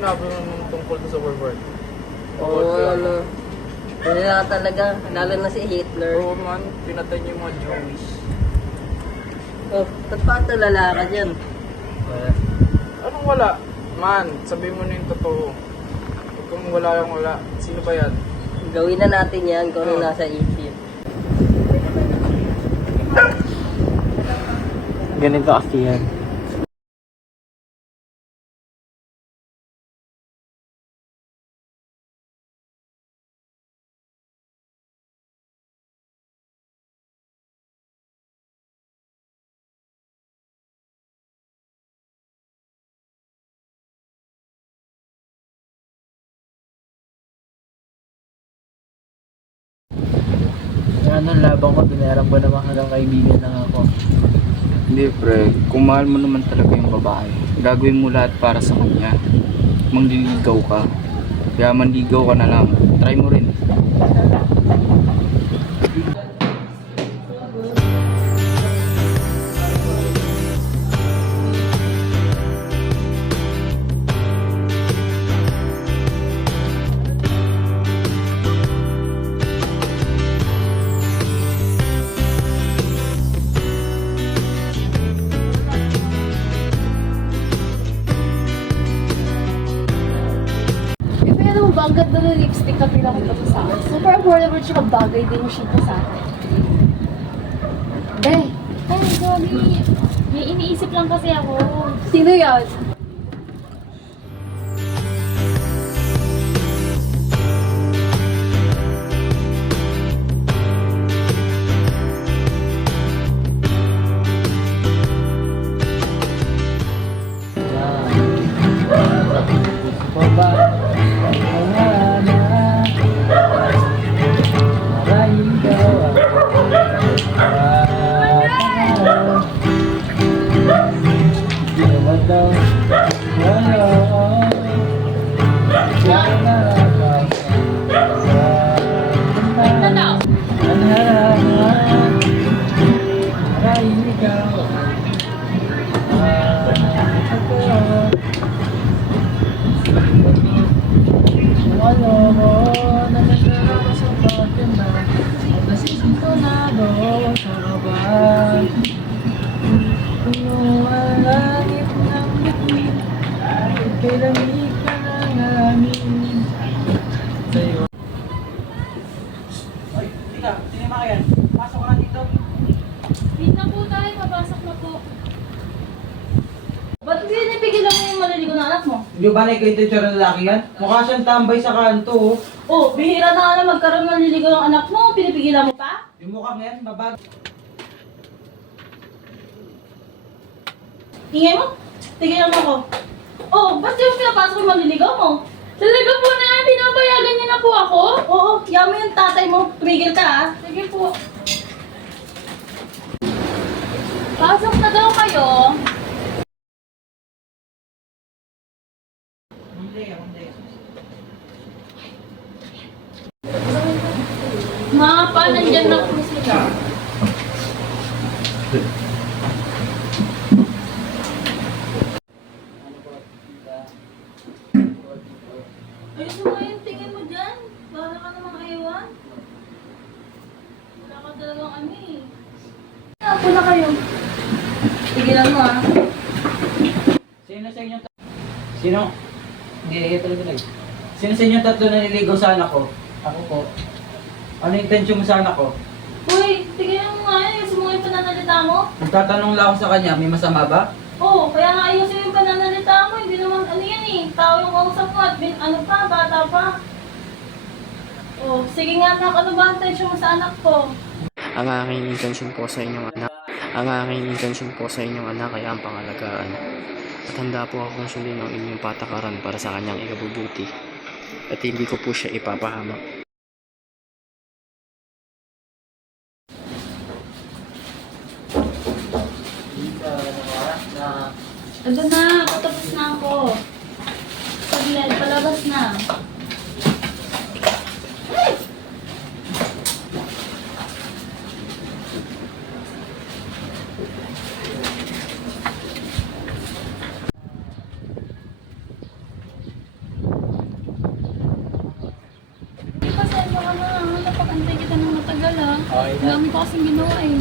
sinabi mo nung tungkol sa work? Oo, ano. Hindi na talaga, lalo na si Hitler. Oo man, pinatay niyo yung mga Jewish. Oh, ba't pa tulala ka dyan? Anong wala? Man, sabihin mo na yung totoo. Huwag kang wala yung wala. Sino ba yan? Gawin na natin yan kung ano nasa isip. Ganito kasi yan. Ano, labang ko, binayarang ba naman hanggang kaibigan lang ako. Hindi pre, kung mahal mo naman talaga yung babae, gagawin mo lahat para sa kanya. Mangliligaw ka. Kaya manligaw ka na lang. Try mo rin. Pero ba, ang ganda ng lipstick na pinakita mo sa akin. Super affordable, tsaka bagay din yung shade sa akin. Eh, Ay, sorry. May iniisip lang kasi ako. sino yan? Baba. Maraming daw ako. Wala daw. Wala. Ano daw? Ang harapan. Maraming ikaw. Ano mo na nagkakaroon sa pagkin na at nasisintonado sa kabal. Puno ang langit ng bituin at ikilamig ka ng hangin sa'yo. Ay, tika, sinima ka yan. Pasok ka na dito. Wait na po tayo, mabasok na po. Ba't hindi napigilan mo yung maliligo na anak mo? Hindi ba nakikita yung tsura ng lalaki yan? Mukha siyang tambay sa kanto. Oh. Oh, bihira na nga na magkaroon ng maliligo yung anak mo, pinipigilan mo pa? Yung mukha nga yan, babag. Ingay mo? Tigilan mo ako. Oh, ba't di mo pinapasok yung maliligaw mo? Talaga po na, pinapayagan niya na po ako? Oo, yaman yung tatay mo. Tumigil ka ah. Sige po. Pasok na daw kayo. Ma, pa, nandyan na po sila. Ayusin mo yung tingin mo dyan. Para ka namang ayawan. Wala ka talagang ano eh. Ako na kayo. Tigilan mo ah. Sino sa inyo Sino? Hindi, talaga lang. Sino sa inyo tatlo na niligaw sa anak ko? Ako po. Ano yung intensyon mo sa anak ko? Uy, tigilan mo nga yun. Ayusin mo yung pananalita mo. Nagtatanong lang ako sa kanya, may masama ba? Oo, kaya nga ayusin mo yung pananalita mo. Hindi naman ano yan eh. Tao yung kausap mo at ano pa, bata pa. Oh, sige nga anak, ano ba ang tensyon mo sa anak ko? Ang aking intensyon po sa inyong anak. Ang aking intensyon po sa inyong anak ay ang pangalagaan. At handa po akong sundin ang inyong patakaran para sa kanyang ikabubuti. At hindi ko po siya ipapahamak. Ito na, patapos na ako. Saglit, palabas na. Okay Ang na. dami ko kasing ginawa eh.